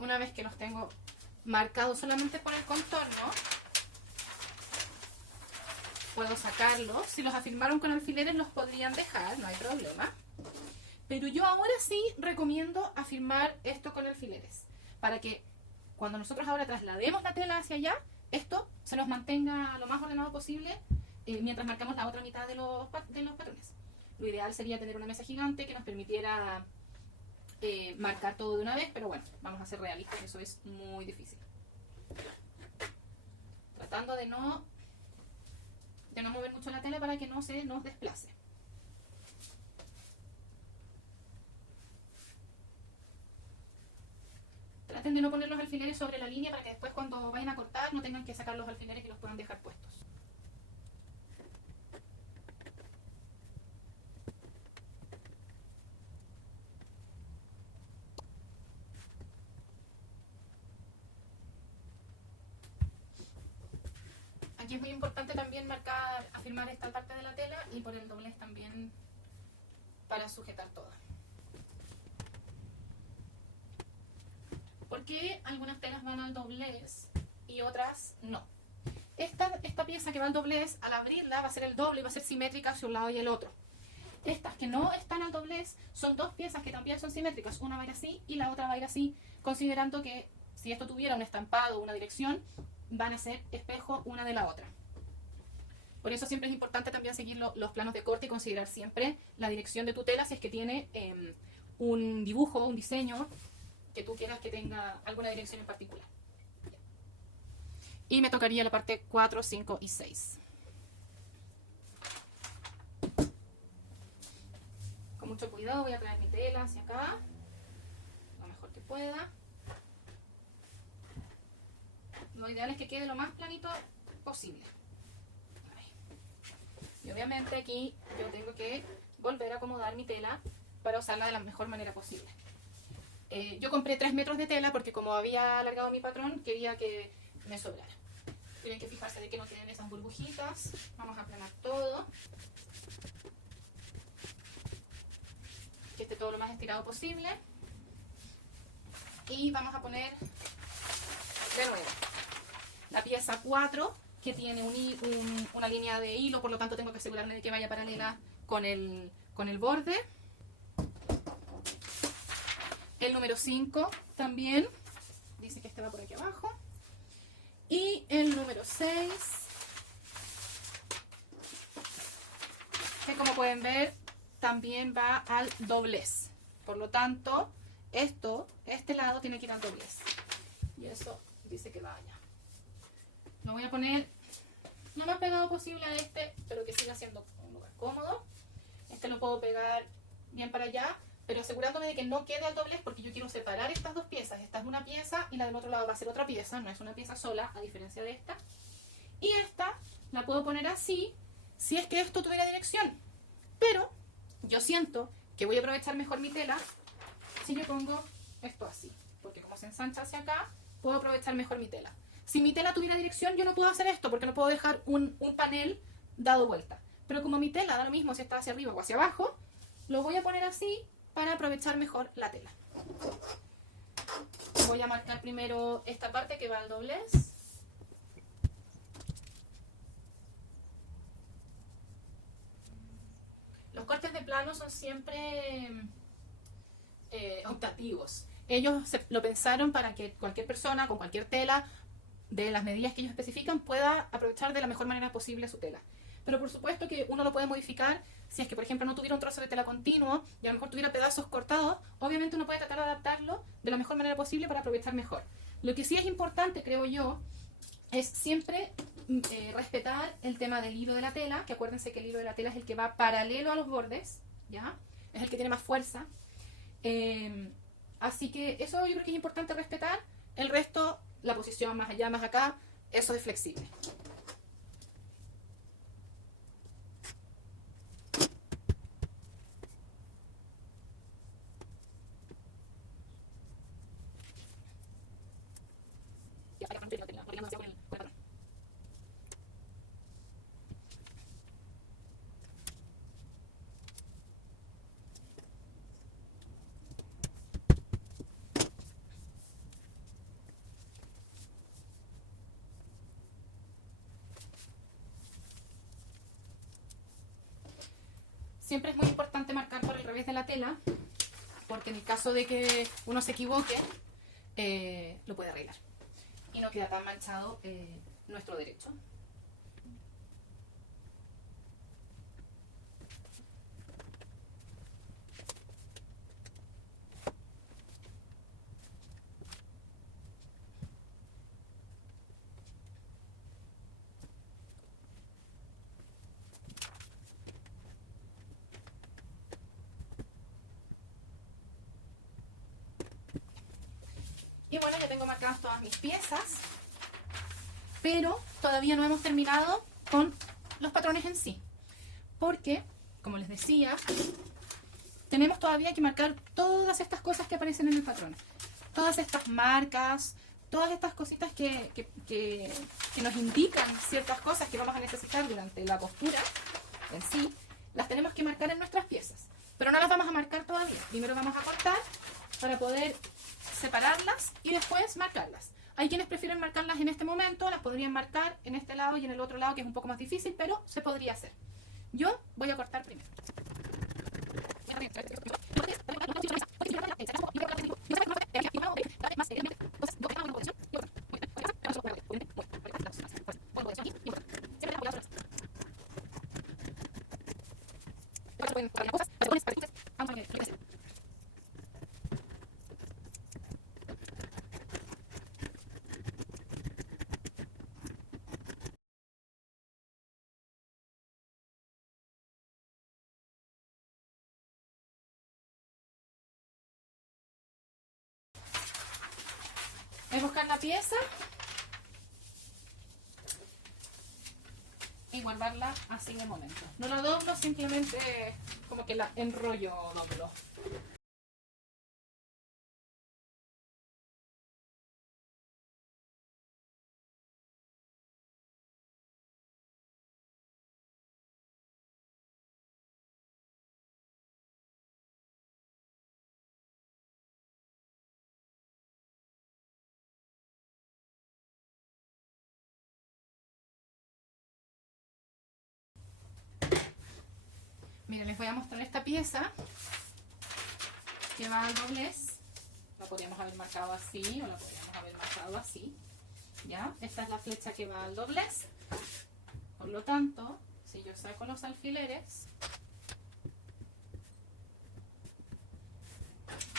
Una vez que los tengo marcados solamente por el contorno, puedo sacarlos. Si los afirmaron con alfileres los podrían dejar, no hay problema. Pero yo ahora sí recomiendo afirmar esto con alfileres, para que cuando nosotros ahora traslademos la tela hacia allá, esto se nos mantenga lo más ordenado posible mientras marcamos la otra mitad de los patrones. Lo ideal sería tener una mesa gigante que nos permitiera marcar todo de una vez, pero bueno, vamos a ser realistas, eso es muy difícil. Tratando de no mover mucho la tela para que no se nos desplace. Traten de no poner los alfileres sobre la línea para que después cuando vayan a cortar no tengan que sacar los alfileres y los puedan dejar puestos. Aquí es muy importante también afirmar esta parte de la tela y por el doblez también para sujetar todo. ¿Por qué algunas telas van al doblez y otras no? Esta pieza que va al doblez, al abrirla va a ser el doble y va a ser simétrica hacia un lado y el otro. Estas que no están al doblez son dos piezas que también son simétricas. Una va a ir así y la otra va a ir así, considerando que si esto tuviera un estampado o una dirección, van a ser espejo una de la otra. Por eso siempre es importante también seguir los planos de corte y considerar siempre la dirección de tu tela si es que tiene un dibujo, un diseño que tú quieras que tenga alguna dirección en particular. Y me tocaría la parte 4, 5 y 6. Con mucho cuidado voy a traer mi tela hacia acá, lo mejor que pueda. Lo ideal es que quede lo más planito posible. Y obviamente aquí yo tengo que volver a acomodar mi tela para usarla de la mejor manera posible. Yo compré 3 metros de tela porque como había alargado mi patrón, quería que me sobrara. Tienen que fijarse de que no queden esas burbujitas. Vamos a aplanar todo. Que esté todo lo más estirado posible. Y vamos a poner de nuevo la pieza 4, que tiene una línea de hilo, por lo tanto tengo que asegurarme de que vaya paralela con el borde. El número 5 también, dice que este va por aquí abajo. Y el número 6, que como pueden ver también va al doblez. Por lo tanto, este lado tiene que ir al doblez. Y eso dice que va allá. Lo voy a poner lo más pegado posible a este, pero que siga siendo un lugar cómodo. Este lo puedo pegar bien para allá, pero asegurándome de que no quede al doblez, porque yo quiero separar estas dos piezas. Esta es una pieza y la del otro lado va a ser otra pieza, no es una pieza sola, a diferencia de esta. Y esta la puedo poner así, si es que esto tuviera dirección. Pero yo siento que voy a aprovechar mejor mi tela si yo pongo esto así, porque como se ensancha hacia acá, puedo aprovechar mejor mi tela. Si mi tela tuviera dirección, yo no puedo hacer esto, porque no puedo dejar un panel dado vuelta. Pero como mi tela da lo mismo si está hacia arriba o hacia abajo, lo voy a poner así para aprovechar mejor la tela. Voy a marcar primero esta parte que va al doblez. Los cortes de plano son siempre optativos. Ellos lo pensaron para que cualquier persona con cualquier tela de las medidas que ellos especifican pueda aprovechar de la mejor manera posible su tela. Pero por supuesto que uno lo puede modificar si es que, por ejemplo, no tuviera un trozo de tela continuo y a lo mejor tuviera pedazos cortados. Obviamente uno puede tratar de adaptarlo de la mejor manera posible para aprovechar mejor. Lo que sí es importante, creo yo, es siempre respetar el tema del hilo de la tela, que acuérdense que el hilo de la tela es el que va paralelo a los bordes, ¿ya? Es el que tiene más fuerza. Así que eso yo creo que es importante respetar. El resto, la posición más allá, más acá, eso es flexible. Siempre es muy importante marcar por el revés de la tela, porque en el caso de que uno se equivoque, lo puede arreglar. Y no queda tan manchado nuestro derecho. Y bueno, ya tengo marcadas todas mis piezas, pero todavía no hemos terminado con los patrones en sí, porque, como les decía, tenemos todavía que marcar todas estas cosas que aparecen en el patrón, todas estas marcas, todas estas cositas que nos indican ciertas cosas que vamos a necesitar durante la costura en sí, las tenemos que marcar en nuestras piezas, pero no las vamos a marcar todavía. Primero vamos a cortar para poder separarlas y después marcarlas. Hay quienes prefieren marcarlas en este momento, las podrían marcar en este lado y en el otro lado, que es un poco más difícil, pero se podría hacer. Yo voy a cortar primero. Es buscar la pieza y guardarla así de momento. No la doblo, simplemente como que la enrollo doblo. Miren, les voy a mostrar esta pieza que va al doblez. La podríamos haber marcado así o la podríamos haber marcado así. ¿Ya? Esta es la flecha que va al doblez. Por lo tanto, si yo saco los alfileres,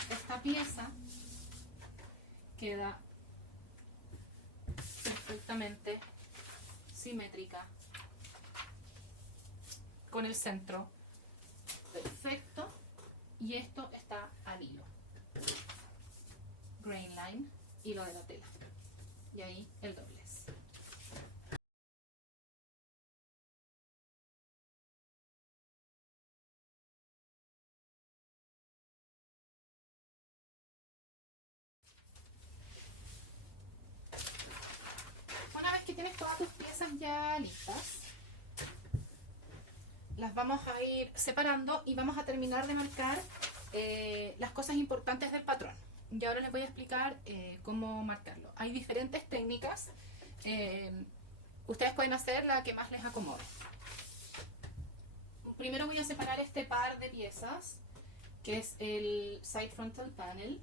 esta pieza queda perfectamente simétrica con el centro perfecto y esto está al hilo, grain line, hilo de la tela, y ahí el doblez. Una vez que tienes todas tus piezas ya listas, las vamos a ir separando y vamos a terminar de marcar las cosas importantes del patrón. Y ahora les voy a explicar cómo marcarlo. Hay diferentes técnicas. Ustedes pueden hacer la que más les acomode. Primero voy a separar este par de piezas, que es el side frontal panel.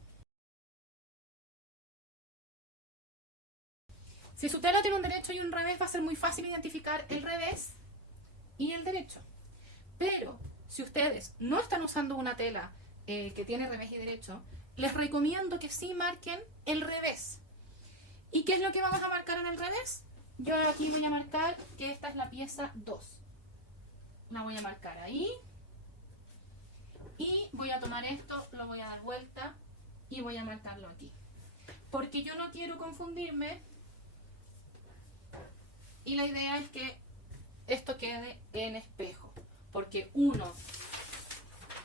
Si su tela tiene un derecho y un revés, va a ser muy fácil identificar el revés y el derecho. Pero si ustedes no están usando una tela que tiene revés y derecho, les recomiendo que sí marquen el revés. ¿Y qué es lo que vamos a marcar en el revés? Yo aquí voy a marcar que esta es la pieza 2. La voy a marcar ahí. Y voy a tomar esto, lo voy a dar vuelta y voy a marcarlo aquí. Porque yo no quiero confundirme. Y la idea es que esto quede en espejo. Porque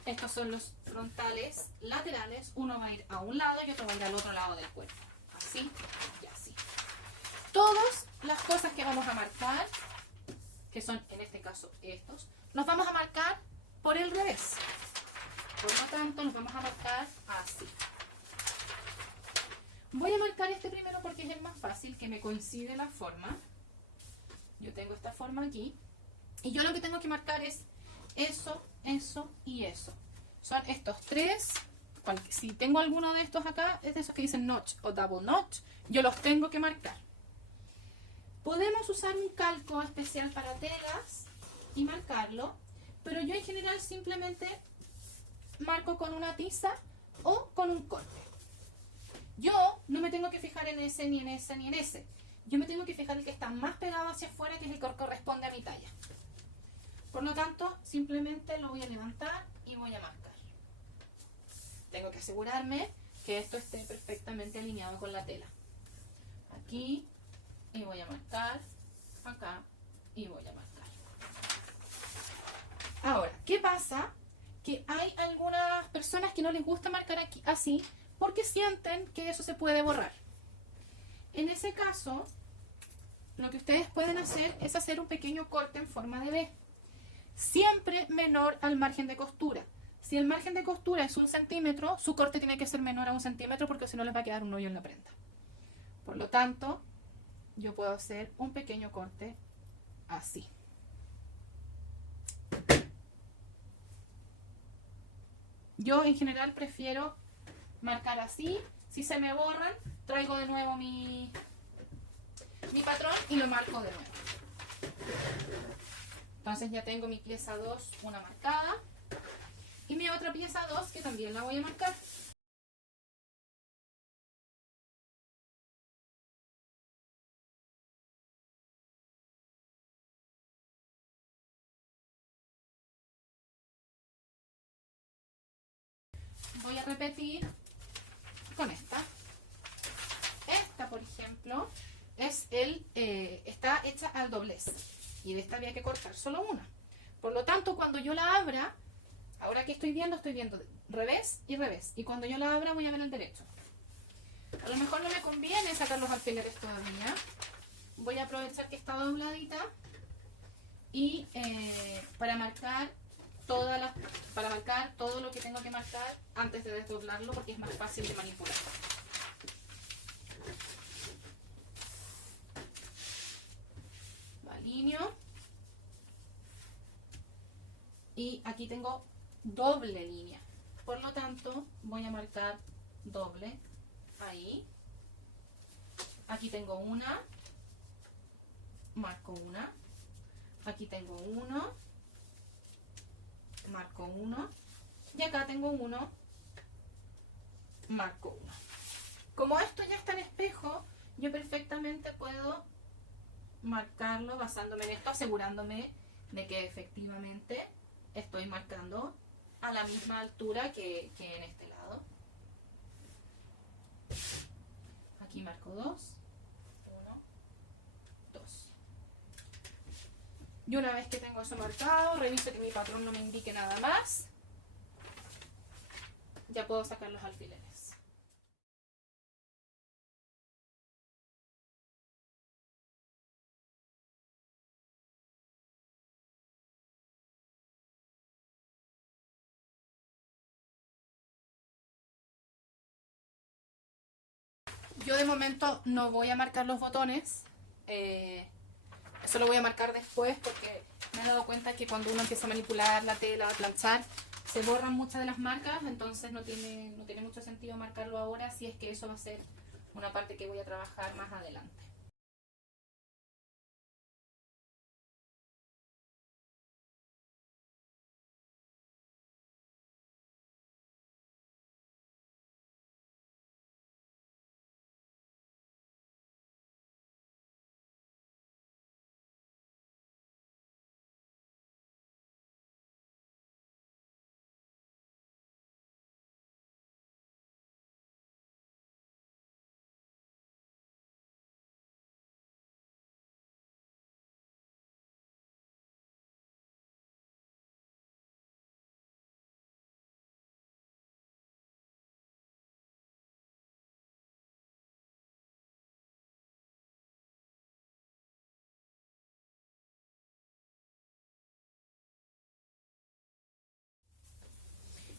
estos son los frontales laterales, uno va a ir a un lado y otro va a ir al otro lado del cuerpo. Así y así. Todas las cosas que vamos a marcar, que son en este caso estos, los vamos a marcar por el revés. Por lo tanto, los vamos a marcar así. Voy a marcar este primero porque es el más fácil, que me coincide la forma. Yo tengo esta forma aquí. Y yo lo que tengo que marcar es eso, eso y eso. Son estos tres. Si tengo alguno de estos acá, es de esos que dicen notch o double notch, yo los tengo que marcar. Podemos usar un calco especial para telas y marcarlo, pero yo en general simplemente marco con una tiza o con un corte. Yo no me tengo que fijar en ese, ni en ese, ni en ese. Yo me tengo que fijar el que está más pegado hacia afuera, que es el que corresponde a mi talla. Por lo tanto, simplemente lo voy a levantar y voy a marcar. Tengo que asegurarme que esto esté perfectamente alineado con la tela. Aquí, y voy a marcar, acá, y voy a marcar. Ahora, ¿qué pasa? Que hay algunas personas que no les gusta marcar aquí así, porque sienten que eso se puede borrar. En ese caso, lo que ustedes pueden hacer es hacer un pequeño corte en forma de V. Siempre menor al margen de costura. Si el margen de costura es 1 centímetro, su corte tiene que ser menor a 1 centímetro porque si no les va a quedar un hoyo en la prenda. Por lo tanto, yo puedo hacer un pequeño corte así. Yo en general prefiero marcar así. Si se me borran, traigo de nuevo mi patrón y lo marco de nuevo. Entonces ya tengo mi pieza 2, una marcada, y mi otra pieza 2 que también la voy a marcar. Voy a repetir con esta ejemplo, está hecha al doblez. Y de esta había que cortar solo una. Por lo tanto, cuando yo la abra, ahora que estoy viendo revés y revés. Y cuando yo la abra voy a ver el derecho. A lo mejor no me conviene sacar los alfileres todavía. Voy a aprovechar que está dobladita. Y para marcar todo lo que tengo que marcar antes de desdoblarlo, porque es más fácil de manipular. Alineo. Y aquí tengo doble línea. Por lo tanto, voy a marcar doble ahí. Aquí tengo una. Marco una. Aquí tengo uno. Marco uno. Y acá tengo uno. Marco uno. Como esto ya está en espejo, yo perfectamente puedo marcarlo basándome en esto, asegurándome de que efectivamente estoy marcando a la misma altura que en este lado. Aquí marco 2, 1, 2. Y una vez que tengo eso marcado, reviso que mi patrón no me indique nada más. Ya puedo sacar los alfileres. Yo de momento no voy a marcar los botones, eso lo voy a marcar después porque me he dado cuenta que cuando uno empieza a manipular la tela, a planchar, se borran muchas de las marcas, entonces no tiene mucho sentido marcarlo ahora si es que eso va a ser una parte que voy a trabajar más adelante.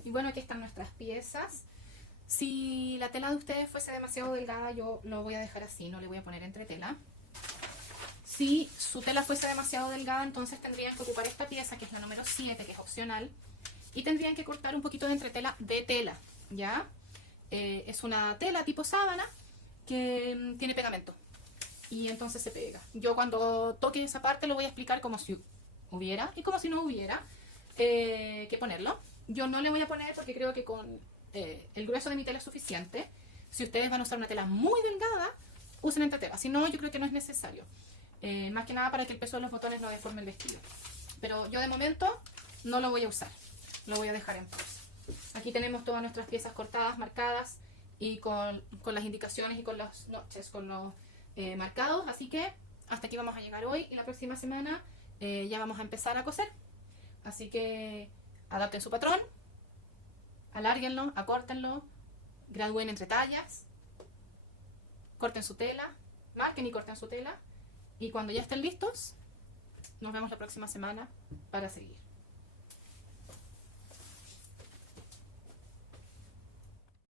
Y bueno, aquí están nuestras piezas. Si la tela de ustedes fuese demasiado delgada, yo lo voy a dejar así, no le voy a poner entretela. Si su tela fuese demasiado delgada, entonces tendrían que ocupar esta pieza, que es la número 7, que es opcional, y tendrían que cortar un poquito de entretela de tela, ¿ya? Es una tela tipo sábana que tiene pegamento, y entonces se pega. Yo cuando toque esa parte lo voy a explicar como si hubiera, y como si no hubiera que ponerlo. Yo no le voy a poner porque creo que con el grueso de mi tela es suficiente. Si ustedes van a usar una tela muy delgada, usen entretela. Si no, yo creo que no es necesario. Más que nada para que el peso de los botones no deforme el vestido. Pero yo de momento no lo voy a usar. Lo voy a dejar en pausa. Aquí tenemos todas nuestras piezas cortadas, marcadas y con las indicaciones y con los notches, con los marcados. Así que hasta aquí vamos a llegar hoy y la próxima semana ya vamos a empezar a coser. Así que adapten su patrón, alárguenlo, acórtenlo, gradúen entre tallas, corten su tela, marquen y corten su tela. Y cuando ya estén listos, nos vemos la próxima semana para seguir.